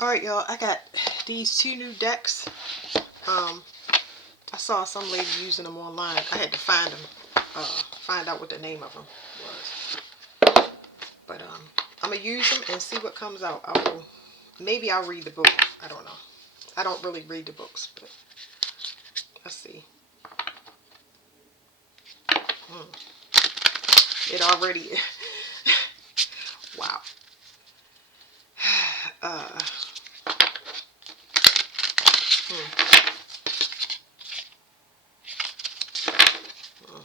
Alright, y'all, I got these two new decks. Um, I saw some lady using them online. I had to find them, find out what the name of them was. But I'm gonna use them and see what comes out. Maybe I'll read the book. I don't know. I don't really read the books, but let's see. It already, wow. Uh, hmm, hmm.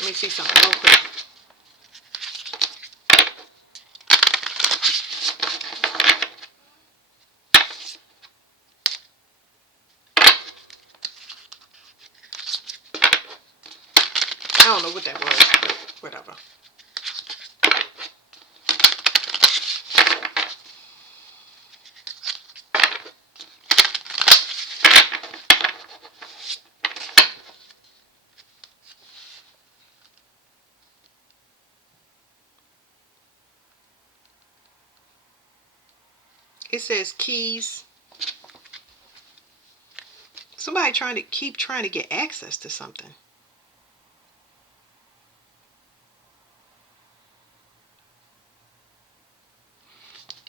Let me see something real quick. I don't know what that was, but whatever. It says keys. Somebody trying to get access to something.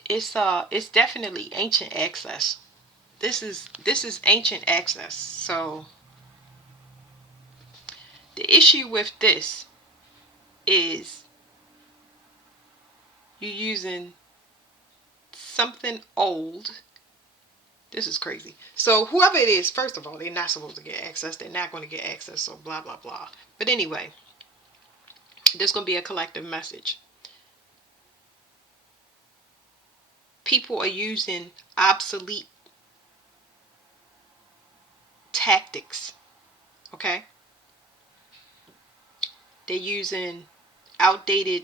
It's definitely ancient access. This is ancient access. So the issue with this is you using something old. This is crazy. So whoever it is, first of all, they're not supposed to get access. They're not going to get access. So blah blah blah. But anyway, there's going to be a collective message. People are using obsolete tactics. Okay, they're using outdated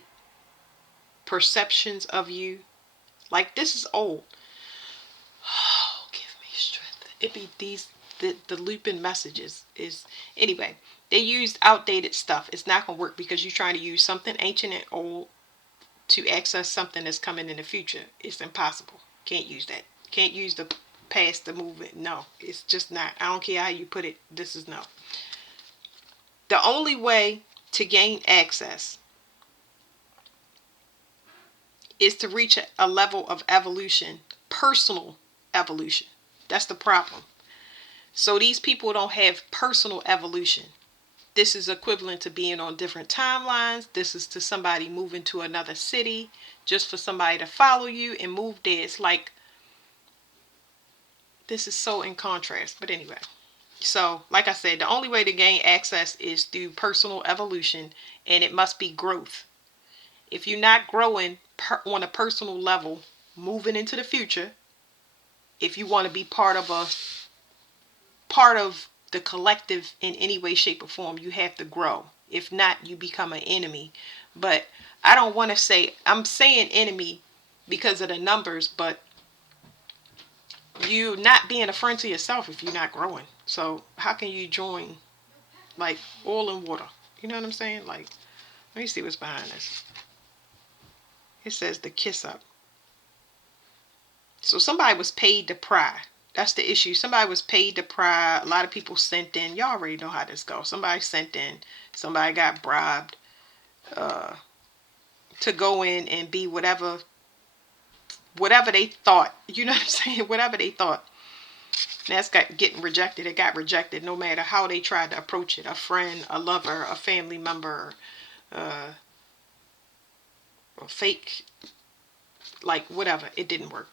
perceptions of you. Like, this is old. Oh, give me strength. It be these the looping messages is anyway. They used outdated stuff. It's not gonna work because you're trying to use something ancient and old to access something that's coming in the future. It's impossible. Can't use that. Can't use the past to move it. No, it's just not. I don't care how you put it. This is no. The only way to gain access is to reach a level of evolution, personal evolution. That's the problem. So these people don't have personal evolution. This is equivalent to being on different timelines. This is to somebody moving to another city just for somebody to follow you and move there. It's like, this is so in contrast. But anyway, so like I said, the only way to gain access is through personal evolution, and it must be growth. If you're not growing on a personal level, moving into the future, if you want to be part of the collective in any way, shape, or form, you have to grow. If not, you become an enemy. But I don't want to say, I'm saying enemy because of the numbers, but you not being a friend to yourself if you're not growing. So how can you join like oil and water? You know what I'm saying? Like, let me see what's behind this. It says the kiss up. So somebody was paid to pry. That's the issue. Somebody was paid to pry. A lot of people sent in. Y'all already know how this goes. Somebody sent in. Somebody got bribed uh, to go in and be whatever they thought. You know what I'm saying? Whatever they thought. That's getting rejected. It got rejected no matter how they tried to approach it. A friend, a lover, a family member, uh, a fake, like whatever. It didn't work.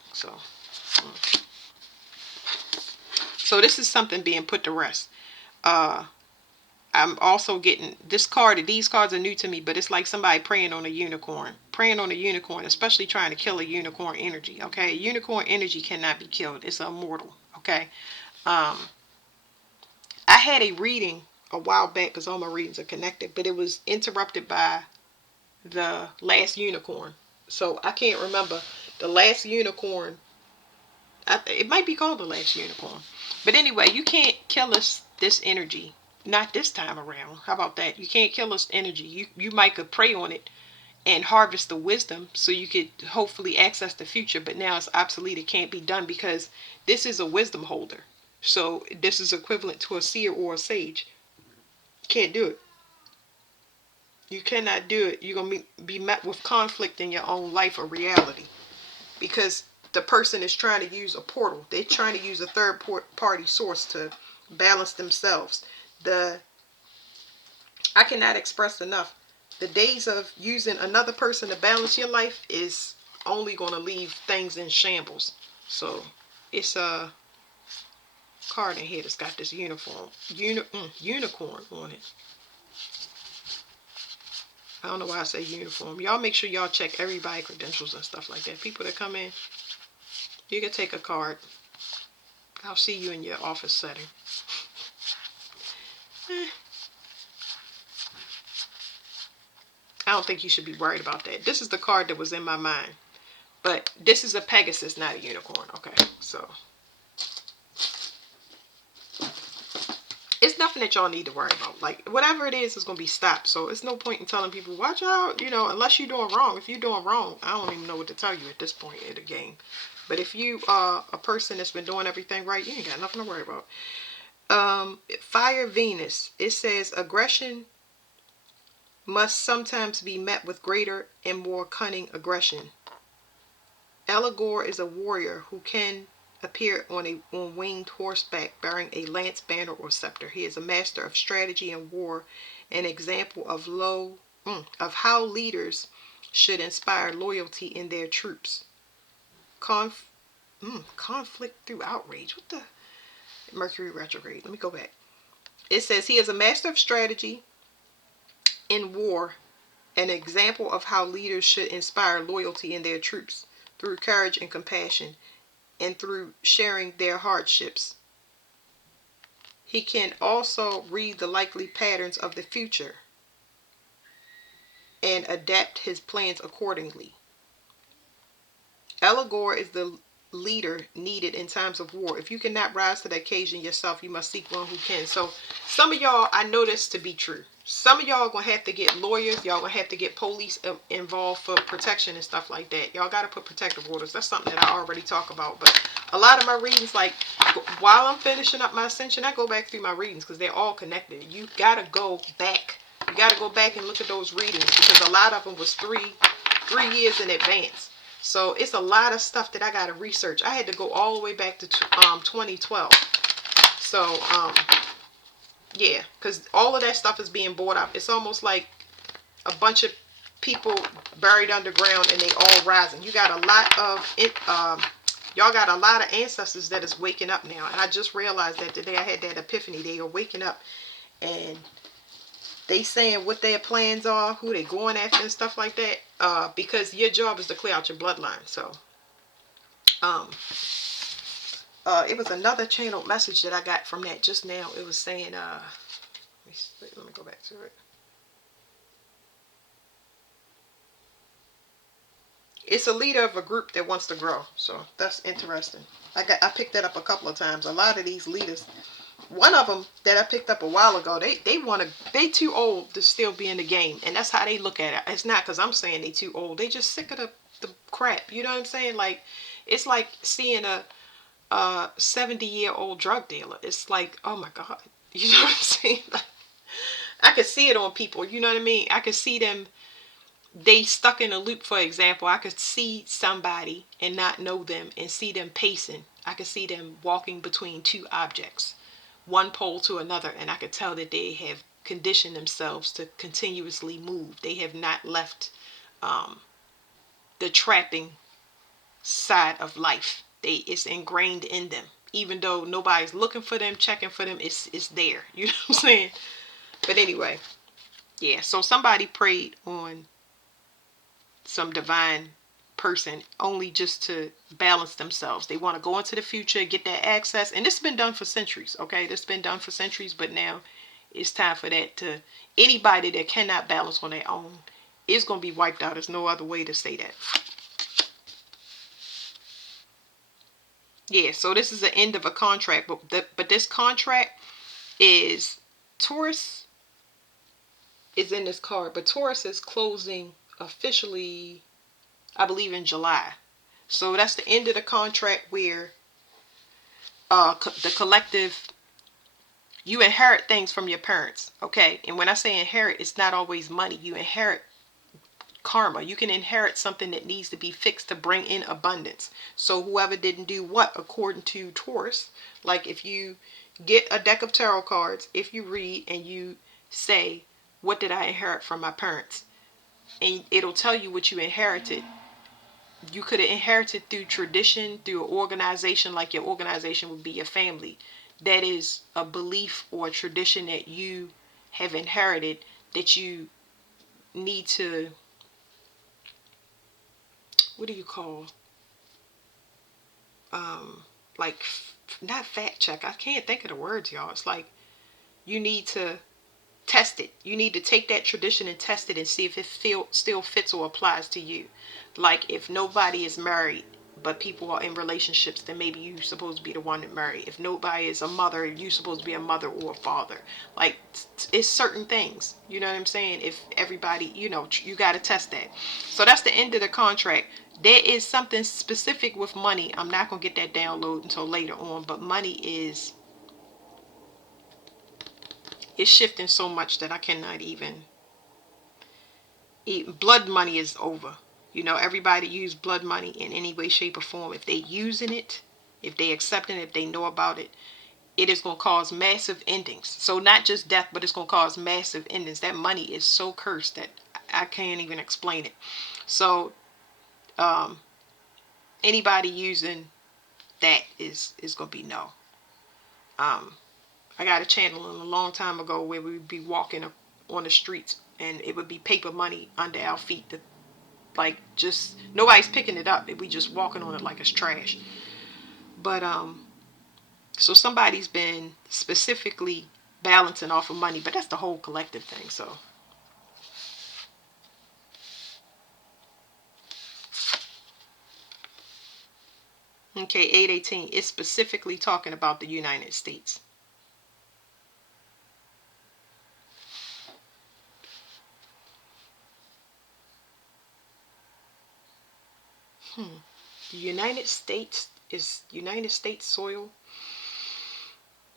So this is something being put to rest. Uh, I'm also getting this card. These cards are new to me, but it's like somebody praying on a unicorn. Praying on a unicorn, especially trying to kill a unicorn energy. Okay, unicorn energy cannot be killed. It's immortal. Okay. Um, I had a reading a while back because all my readings are connected, but it was interrupted by the last unicorn. So I can't remember the last unicorn. It might be called the last unicorn. But anyway, you can't kill us this energy. Not this time around. How about that? You can't kill us energy. You might could prey on it and harvest the wisdom so you could hopefully access the future. But now it's obsolete. It can't be done because this is a wisdom holder. So this is equivalent to a seer or a sage. Can't do it. You cannot do it. You're going to be met with conflict in your own life or reality because the person is trying to use a portal. They're trying to use a third party source to balance themselves. I cannot express enough. The days of using another person to balance your life is only going to leave things in shambles. So it's a card in here that's got this unicorn on it. I don't know why I say uniform. Y'all make sure y'all check everybody's credentials and stuff like that. People that come in, you can take a card. I'll see you in your office setting. I don't think you should be worried about that. This is the card that was in my mind. But this is a Pegasus, not a unicorn. Okay, so it's nothing that y'all need to worry about. Like, whatever it is going to be stopped. So it's no point in telling people, watch out, unless you're doing wrong. If you're doing wrong, I don't even know what to tell you at this point in the game. But if you are a person that's been doing everything right, you ain't got nothing to worry about. Fire Venus. It says aggression must sometimes be met with greater and more cunning aggression. Allegor is a warrior who can appear on winged horseback bearing a lance, banner, or scepter. He is a master of strategy and war, an example of how leaders should inspire loyalty in their troops. Conflict through outrage. What the? Mercury retrograde. Let me go back. It says he is a master of strategy in war, an example of how leaders should inspire loyalty in their troops through courage and compassion, and through sharing their hardships. He can also read the likely patterns of the future and adapt his plans accordingly. Allegor is the leader needed in times of war. If you cannot rise to the occasion yourself, you must seek one who can. So some of y'all, I know this to be true. Some of y'all are going to have to get lawyers. Y'all going to have to get police involved for protection and stuff like that. Y'all got to put protective orders. That's something that I already talk about. But a lot of my readings, like while I'm finishing up my ascension, I go back through my readings because they're all connected. You got to go back. You got to go back and look at those readings because a lot of them was three years in advance. So it's a lot of stuff that I got to research. I had to go all the way back to 2012. So, yeah, because all of that stuff is being bought up. It's almost like a bunch of people buried underground and they all rising. You got a lot of y'all got a lot of ancestors that is waking up now. And I just realized that today. I had that epiphany. They are waking up and they saying what their plans are, who they going after and stuff like that. Because your job is to clear out your bloodline. So, it was another channeled message that I got from that just now. It was saying, let me go back to it. It's a leader of a group that wants to grow. So that's interesting. I picked that up a couple of times. A lot of these leaders, one of them that I picked up a while ago, they too old to still be in the game. And that's how they look at it. It's not because I'm saying they too old. They just sick of the crap. You know what I'm saying? Like, it's like seeing a 70-year-old drug dealer. It's like, oh my God. You know what I'm saying? Like, I could see it on people. You know what I mean? I could see them. They stuck in a loop, for example. I could see somebody and not know them and see them pacing. I could see them walking between two objects, one pole to another, and I could tell that they have conditioned themselves to continuously move. They have not left the trapping side of life. It's ingrained in them. Even though nobody's looking for them, checking for them, it's there. You know what I'm saying? But anyway, yeah. So somebody prayed on some divine person only just to balance themselves. They want to go into the future, get that access, and this has been done for centuries. Okay, this has been done for centuries, but now it's time for that to anybody that cannot balance on their own is going to be wiped out. There's no other way to say that. Yeah, so this is the end of a contract, but this contract is Taurus is in this card, but Taurus is closing officially, I believe, in July. So that's the end of the contract where the collective, you inherit things from your parents, okay? And when I say inherit, it's not always money. You inherit karma. You can inherit something that needs to be fixed to bring in abundance. So whoever didn't do what according to Taurus, like if you get a deck of tarot cards, if you read and you say, what did I inherit from my parents? And it'll tell you what you inherited. You could have inherited through tradition, through an organization, like your organization would be your family. That is a belief or a tradition that you have inherited that you need to, what do you call, um like, not fact check, I can't think of the words, y'all. It's like you need to test it. You need to take that tradition and test it and see if it still fits or applies to you. Like if nobody is married but people are in relationships, then maybe you're supposed to be the one that marry. If nobody is a mother, you're supposed to be a mother or a father. Like it's certain things, you know what I'm saying? If everybody, you got to test that. So that's the end of the contract. There is something specific with money. I'm not going to get that download until later on, but money is, it's shifting so much that I cannot even blood money is over. Everybody use blood money in any way, shape, or form. If they using it, if they accepting it, if they know about it, it is going to cause massive endings. So not just death, but it's going to cause massive endings. That money is so cursed that I can't even explain it. So anybody using that is going to be no. I got a channel a long time ago where we would be walking on the streets and it would be paper money under our feet. Like, just nobody's picking it up. We just walking on it like it's trash. But so somebody's been specifically balancing off of money, but that's the whole collective thing. So okay, 818. It's specifically talking about the United States. The United States is United States soil,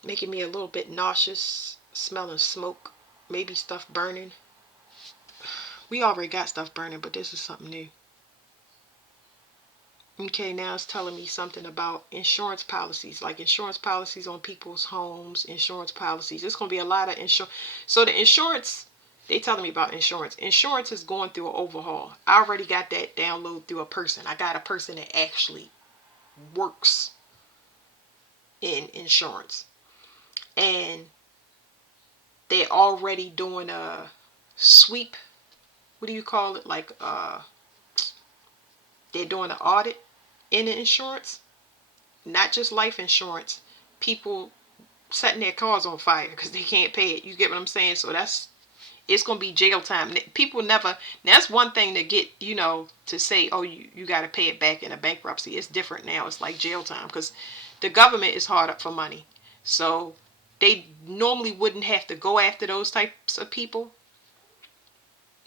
making me a little bit nauseous, smelling smoke, maybe stuff burning. We already got stuff burning, but this is something new. Okay, now it's telling me something about insurance policies, like insurance policies on people's homes, insurance policies. There's going to be a lot of insurance. So the insurance, they telling me about insurance. Insurance is going through an overhaul. I already got that download through a person. I got a person that actually works in insurance. And they're already doing a sweep. What do you call it? Like, they're doing an audit in the insurance. Not just life insurance. People setting their cars on fire because they can't pay it. You get what I'm saying? So it's going to be jail time. People never, that's one thing to get, to say, oh, you got to pay it back in a bankruptcy. It's different now. It's like jail time because the government is hard up for money. So they normally wouldn't have to go after those types of people.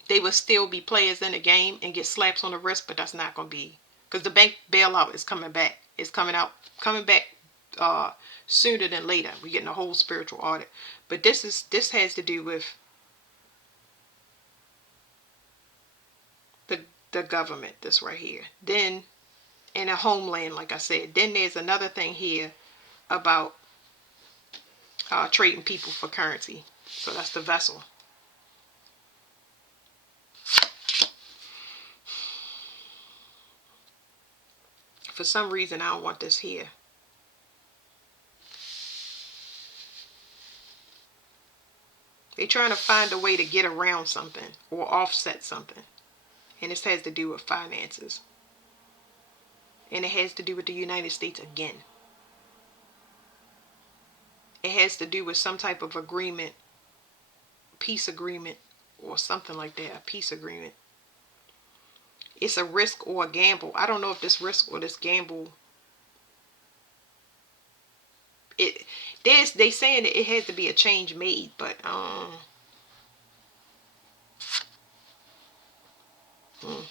They would still be players in the game and get slaps on the wrist, but that's not going to be, because the bank bailout is coming back. It's coming back sooner than later. We're getting a whole spiritual audit. But this has to do with the government, this right here. Then in a homeland, like I said, then there's another thing here about trading people for currency. So that's the vessel. For some reason, I don't want this here. They're trying to find a way to get around something or offset something. And this has to do with finances. And it has to do with the United States again. It has to do with some type of agreement, peace agreement, or something like that, a peace agreement. It's a risk or a gamble. I don't know if this risk or this gamble, they saying that it has to be a change made, but Mm.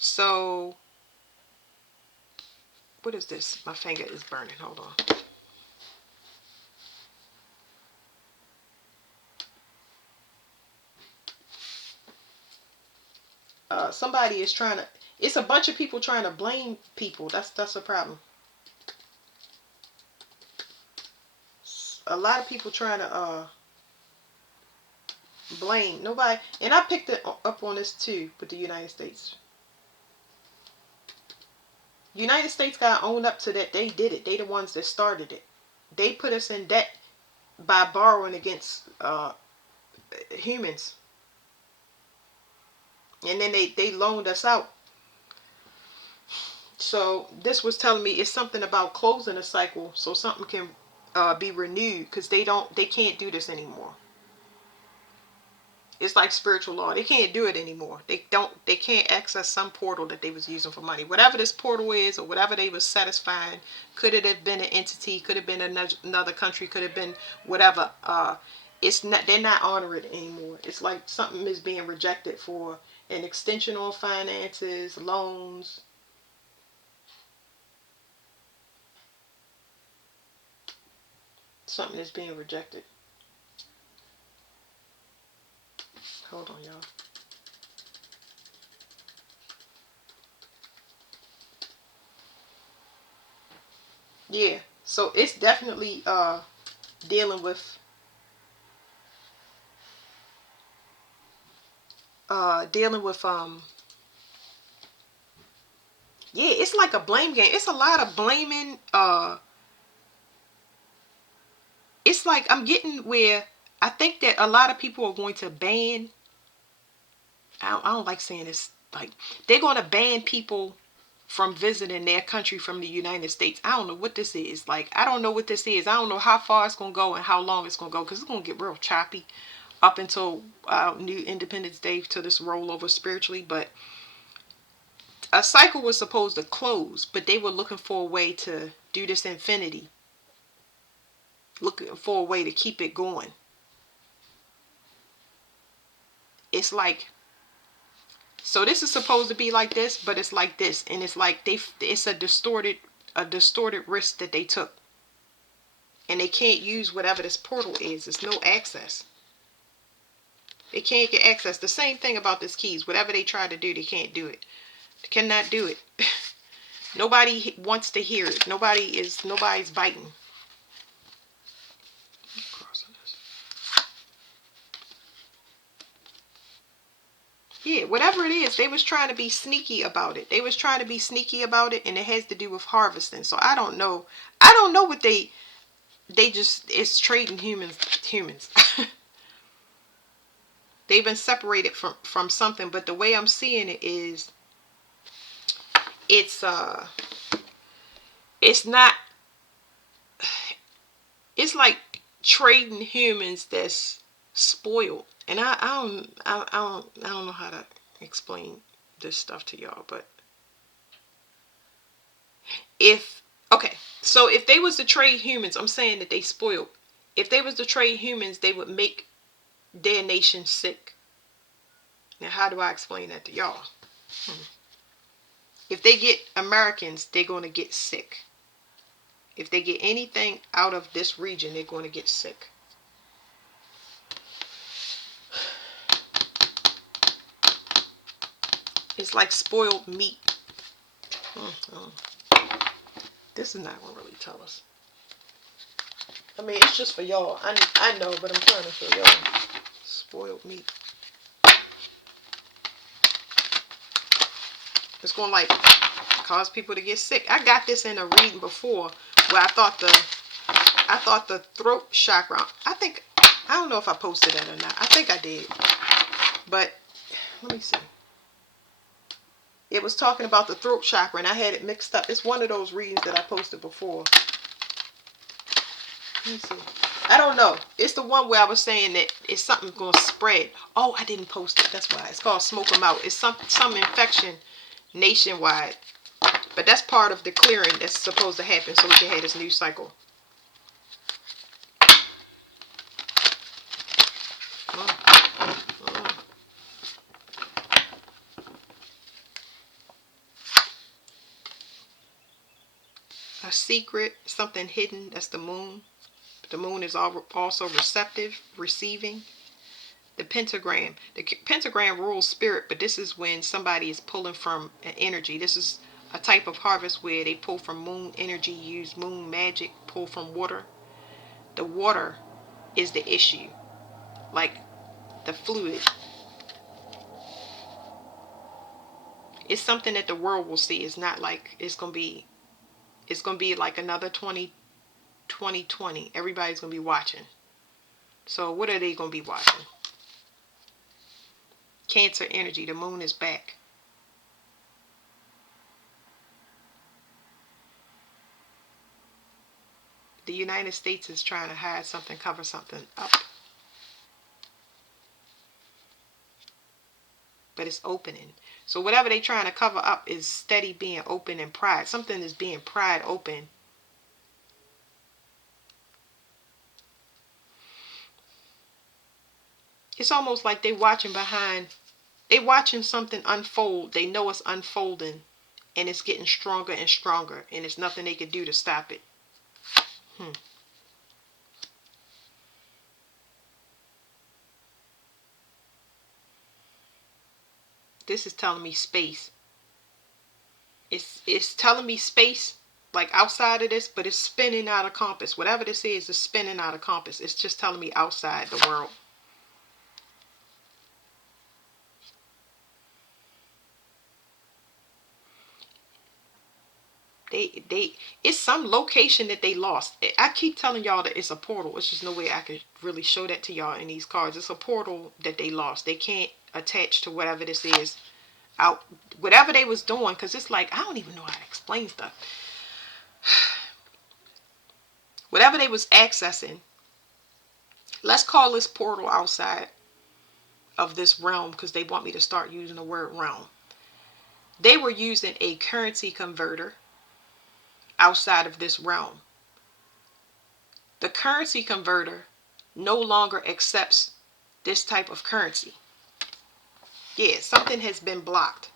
So, what is this? My finger is burning. Hold on. Somebody is trying to. It's a bunch of people trying to blame people. That's a problem. A lot of people trying to blame nobody. And I picked it up on this too with the United States. United States got to own up to that. They did it. They the ones that started it. They put us in debt by borrowing against humans, and then they loaned us out. So this was telling me it's something about closing a cycle so something can be renewed, because they can't do this anymore. It's like spiritual law. They can't do it anymore. They can't access some portal that they was using for money. Whatever this portal is, or whatever they was satisfying, could it have been an entity, could have been another country, could have been whatever. It's not, they're not honoring it anymore. It's like something is being rejected for an extension on finances, loans. Something is being rejected. Hold on, y'all. Yeah. So it's definitely dealing with yeah, it's like a blame game. It's a lot of blaming. It's like I'm getting where I think that a lot of people are going to ban. I don't like saying this. Like, they're going to ban people from visiting their country from the United States. I don't know what this is. Like, I don't know what this is. I don't know how far it's going to go and how long it's going to go, because it's going to get real choppy up until New Independence Day, to this rollover spiritually. But a cycle was supposed to close, but they were looking for a way to do this infinity, looking for a way to keep it going. It's like, so this is supposed to be like this, but it's like this, and it's like it's a distorted risk that they took, and they can't use whatever this portal is. There's no access. They can't get access. The same thing about this keys. Whatever they try to do, they can't do it. They cannot do it. Nobody wants to hear it. Nobody's biting. Yeah, whatever it is, they was trying to be sneaky about it. They was trying to be sneaky about it, and it has to do with harvesting. So I don't know. I don't know what they just, it's trading humans. They've been separated from something, but the way I'm seeing it is it's it's not, it's like trading humans that's spoiled. And I don't know how to explain this stuff to y'all, but if okay, so if they was to trade humans, I'm saying that they spoiled. If they was to trade humans, they would make their nation sick. Now, how do I explain that to y'all? If they get Americans, they're going to get sick. If they get anything out of this region, they're going to get sick. It's like spoiled meat. Mm-hmm. This is not going to really tell us. I mean, it's just for y'all. I know, but I'm trying to show y'all. Spoiled meat. It's going to like cause people to get sick. I got this in a reading before where I thought the throat chakra. I don't know if I posted that or not. I think I did. But let me see. It was talking about the throat chakra, and I had it mixed up. It's one of those readings that I posted before. Let me see. I don't know. It's the one where I was saying that it's something going to spread. Oh, I didn't post it. That's why. It's called Smoke 'em Out. It's some infection nationwide. But that's part of the clearing that's supposed to happen so we can have this new cycle. A secret, something hidden, that's the moon. The moon is also receptive, receiving. The pentagram. The pentagram rules spirit, but this is when somebody is pulling from an energy. This is a type of harvest where they pull from moon energy, use moon magic, pull from water. The water is the issue, like the fluid. It's something that the world will see. It's not like it's gonna be. It's gonna be like another 2020. Everybody's gonna be watching. So what are they gonna be watching? Cancer energy. The moon is back. The United States is trying to hide something, cover something up. But it's opening. So whatever they're trying to cover up is steady being open and pried. Something is being pried open. It's almost like they're watching behind. They're watching something unfold. They know it's unfolding. And it's getting stronger and stronger. And there's nothing they can do to stop it. This is telling me space. It's telling me space, like outside of this, but it's spinning out of compass. Whatever this is spinning out of compass. It's just telling me outside the world. It's some location that they lost. I keep telling y'all that it's a portal. It's just no way I could really show that to y'all in these cards. It's a portal that they lost. They can't attach to whatever this is out, whatever they was doing, because it's like I don't even know how to explain stuff. Whatever they was accessing, let's call this portal outside of this realm, because they want me to start using the word realm. They were using a currency converter outside of this realm. The currency converter no longer accepts this type of currency. Yeah, something has been blocked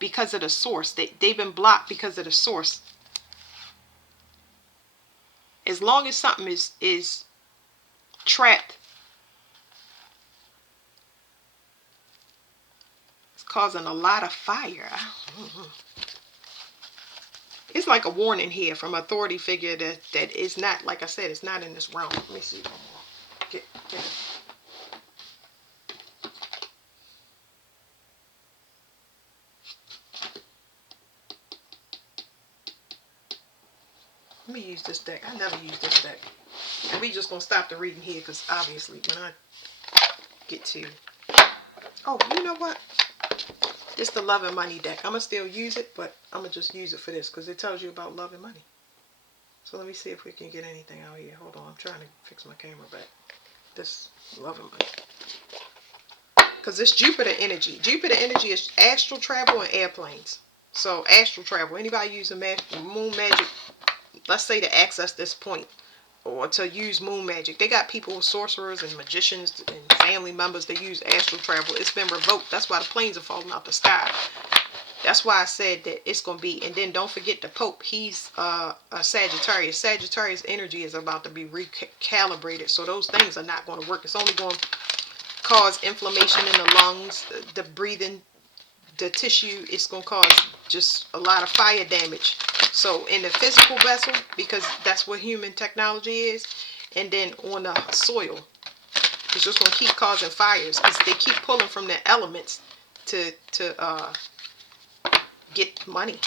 because of the source. They've been blocked because of the source. As long as something is trapped, it's causing a lot of fire. It's like a warning here from authority figure that is not, like I said, it's not in this realm. Let me see. Get it. Let me use this deck. I never use this deck. And we just gonna stop the reading here because obviously when I get to, oh, you know what? It's the love and money deck. I'm gonna still use it, but I'm gonna just use it for this because it tells you about love and money. So let me see if we can get anything out here. Hold on, I'm trying to fix my camera back. This love and money. Because it's Jupiter energy. Jupiter energy is astral travel and airplanes. So astral travel. Anybody using moon magic, let's say to access this point or to use moon magic. They got people, sorcerers and magicians and family members that use astral travel. It's been revoked. That's why the planes are falling out the sky. That's why I said that it's going to be. And then don't forget the Pope. He's a Sagittarius. Sagittarius energy is about to be recalibrated. So those things are not going to work. It's only going to cause inflammation in the lungs, the breathing, the tissue. It's going to cause just a lot of fire damage. So in the physical vessel, because that's what human technology is, and then on the soil, it's just going to keep causing fires because they keep pulling from the elements to get money.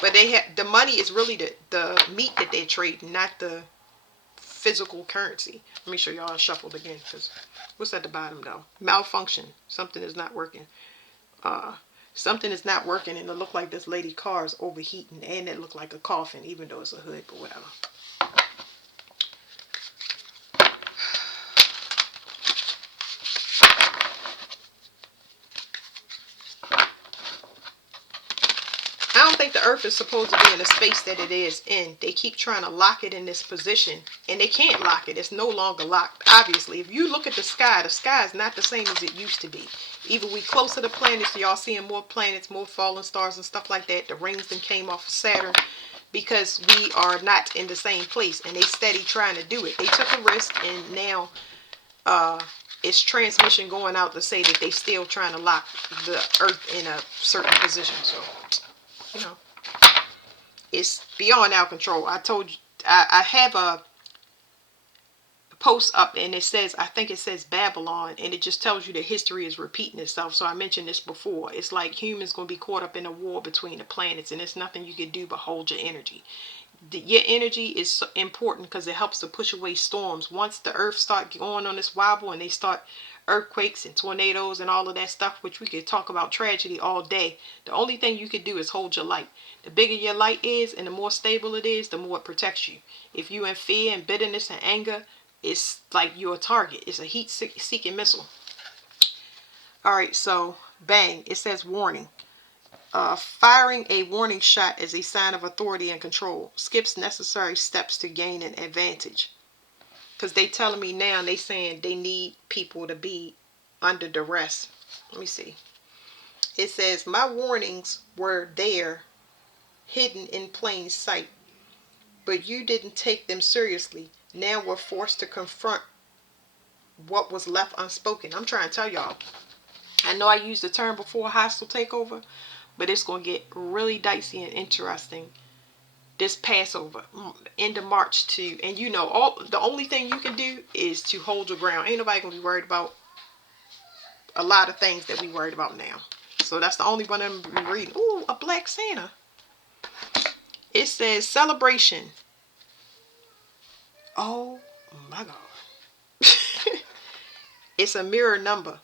But they have the money is really the meat that they're trading, not the physical currency. Let me show y'all shuffled again because what's at the bottom though? Malfunction. Something is not working. Something is not working, and it looked like this lady's car is overheating, and it looked like a coffin, even though it's a hood, but whatever. I don't think the earth is supposed to be in the space that it is in. They keep trying to lock it in this position, and they can't lock it. It's no longer locked. Obviously, if you look at the sky is not the same as it used to be. Either we closer to planets, y'all seeing more planets, more fallen stars and stuff like that. The rings then came off of Saturn because we are not in the same place, and they steady trying to do it. They took a risk, and now it's transmission going out to say that they still trying to lock the earth in a certain position. So, you know, it's beyond our control. I told you, I have a post up, and it says, I think it says Babylon, and it just tells you that history is repeating itself. So I mentioned this before. It's like humans going to be caught up in a war between the planets, and there's nothing you can do but hold your energy. Your energy is important because it helps to push away storms. Once the earth start going on this wobble, and they start earthquakes and tornadoes and all of that stuff, which we could talk about tragedy all day, the only thing you could do is hold your light. The bigger your light is and the more stable it is, the more it protects you. If you in fear and bitterness and anger, it's like you're a target. It's a heat seeking missile. All right, so bang, it says warning. Firing a warning shot is a sign of authority and control. Skips necessary steps to gain an advantage. Because they telling me now, they saying they need people to be under duress. Let me see. It says, my warnings were there, hidden in plain sight, but you didn't take them seriously. Now we're forced to confront what was left unspoken. I'm trying to tell y'all. I know I used the term before, hostile takeover, but it's going to get really dicey and interesting this Passover, end of March too. And you know, the only thing you can do is to hold your ground. Ain't nobody gonna be worried about a lot of things that we worried about now. So that's the only one I'm gonna be reading. Ooh, a black Santa. It says celebration. Oh my God. It's a mirror number.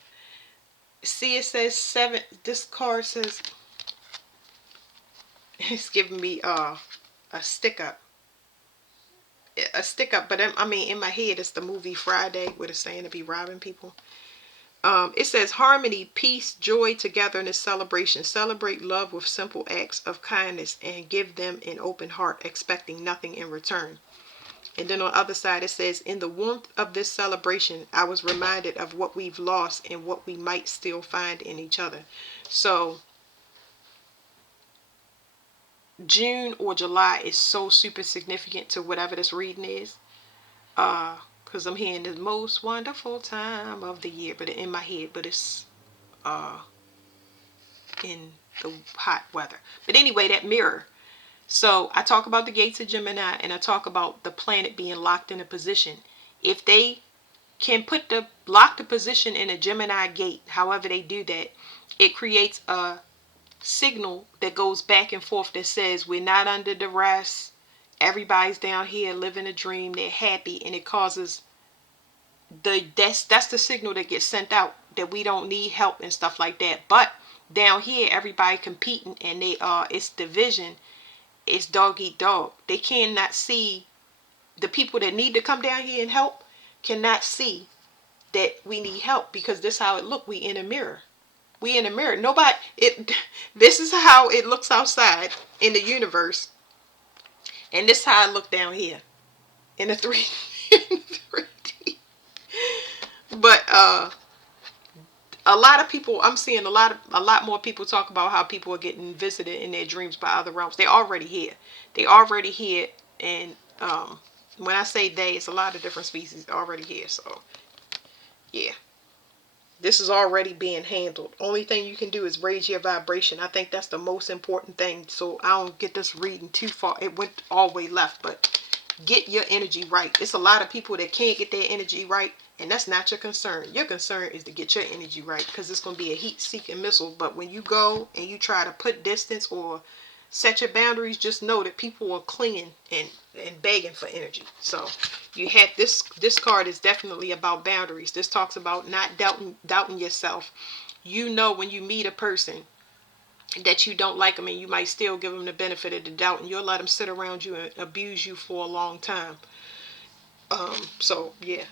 See, it says 7. This card says, it's giving me a stick up. But I mean, in my head, it's the movie Friday where it's saying to be robbing people. It says harmony, peace, joy, togetherness, celebration. Celebrate love with simple acts of kindness and give them an open heart, expecting nothing in return. And then on the other side, it says, in the warmth of this celebration, I was reminded of what we've lost and what we might still find in each other. So June or July is so super significant to whatever this reading is. Because I'm hearing the most wonderful time of the year, but in my head, but it's in the hot weather. But anyway, that mirror. So I talk about the gates of Gemini, and I talk about the planet being locked in a position. If they can lock the position in a Gemini gate, however they do that, it creates a signal that goes back and forth that says we're not under duress. Everybody's down here living a dream. They're happy, and it causes that's the signal that gets sent out that we don't need help and stuff like that. But down here, everybody competing, and it's division. It's dog eat dog. They cannot see the people that need to come down here and help cannot see that we need help because this is how it look. We in a mirror. We in a mirror. Nobody. This is how it looks outside in the universe, and this is how it look down here in the 3D. But a lot of people, I'm seeing a lot more people talk about how people are getting visited in their dreams by other realms. They're already here. They already here, and when I say they, it's a lot of different species already here. So yeah, this is already being handled. Only thing you can do is raise your vibration. I think that's the most important thing. So I don't get this reading too far. It went all the way left, but get your energy right. It's a lot of people that can't get their energy right, and that's not your concern. Your concern is to get your energy right, because it's going to be a heat-seeking missile. But when you go and you try to put distance or set your boundaries, just know that people are clinging and begging for energy. So you had this card is definitely about boundaries. This talks about not doubting yourself. You know, when you meet a person that you don't like them, and you might still give them the benefit of the doubt, and you'll let them sit around you and abuse you for a long time. So yeah,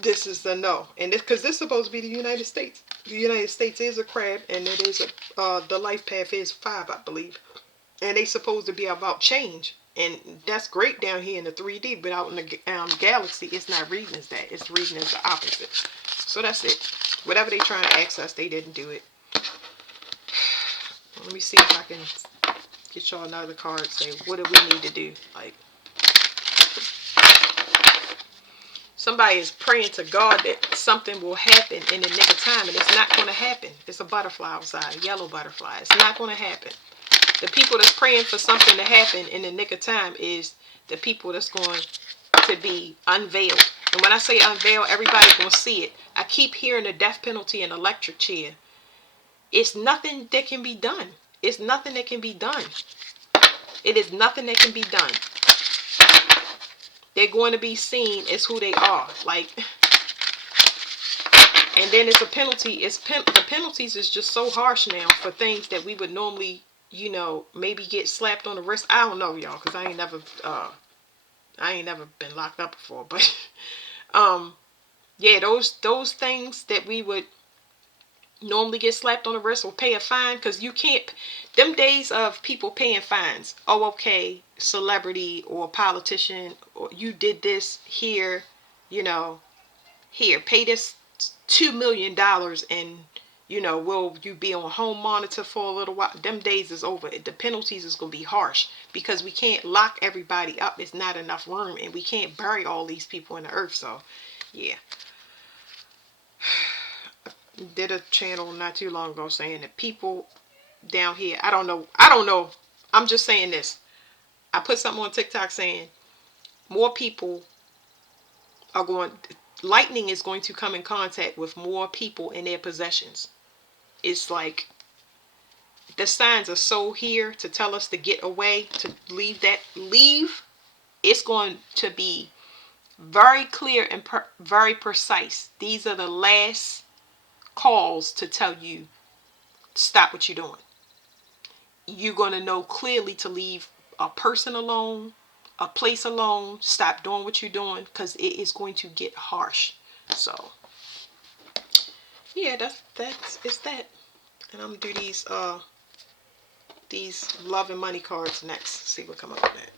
this is the no. And this, because this is supposed to be the United States. The United States is a crab, and it is the life path is 5, I believe, and they supposed to be about change, and that's great down here in the 3D, but out in the galaxy, it's not reading as that. It's reading as the opposite. So that's it. Whatever they trying to access, they didn't do it. Let me see if I can get y'all another card. Say, what do we need to do? Like, somebody is praying to God that something will happen in the nick of time, and it's not going to happen. It's a butterfly outside, a yellow butterfly. It's not going to happen. The people that's praying for something to happen in the nick of time is the people that's going to be unveiled. And when I say unveiled, everybody's going to see it. I keep hearing the death penalty and electric chair. It's nothing that can be done. It's nothing that can be done. It is nothing that can be done. They're going to be seen as who they are. Like, and then it's a penalty. The penalties is just so harsh now for things that we would normally, maybe get slapped on the wrist. I don't know, y'all, because I ain't never been locked up before. But yeah, those things that we would normally get slapped on the wrist or pay a fine, because you can't. Them days of people paying fines. Oh, okay, celebrity or politician, or you did this here, here, pay this $2 million, and will you be on home monitor for a little while? Them days is over. The penalties is gonna be harsh because we can't lock everybody up. It's not enough room, and we can't bury all these people in the earth. So, yeah. Did a channel not too long ago saying that people down here, I don't know. I'm just saying this. I put something on TikTok saying more people are going, lightning is going to come in contact with more people in their possessions. It's like the signs are so here to tell us to get away, to leave. It's going to be very clear and very precise. These are the last calls to tell you stop what you're doing. You're going to know clearly to leave a person alone, a place alone, stop doing what you're doing, because it is going to get harsh. So yeah, it's that. And I'm gonna do these love and money cards next. See what come up with that.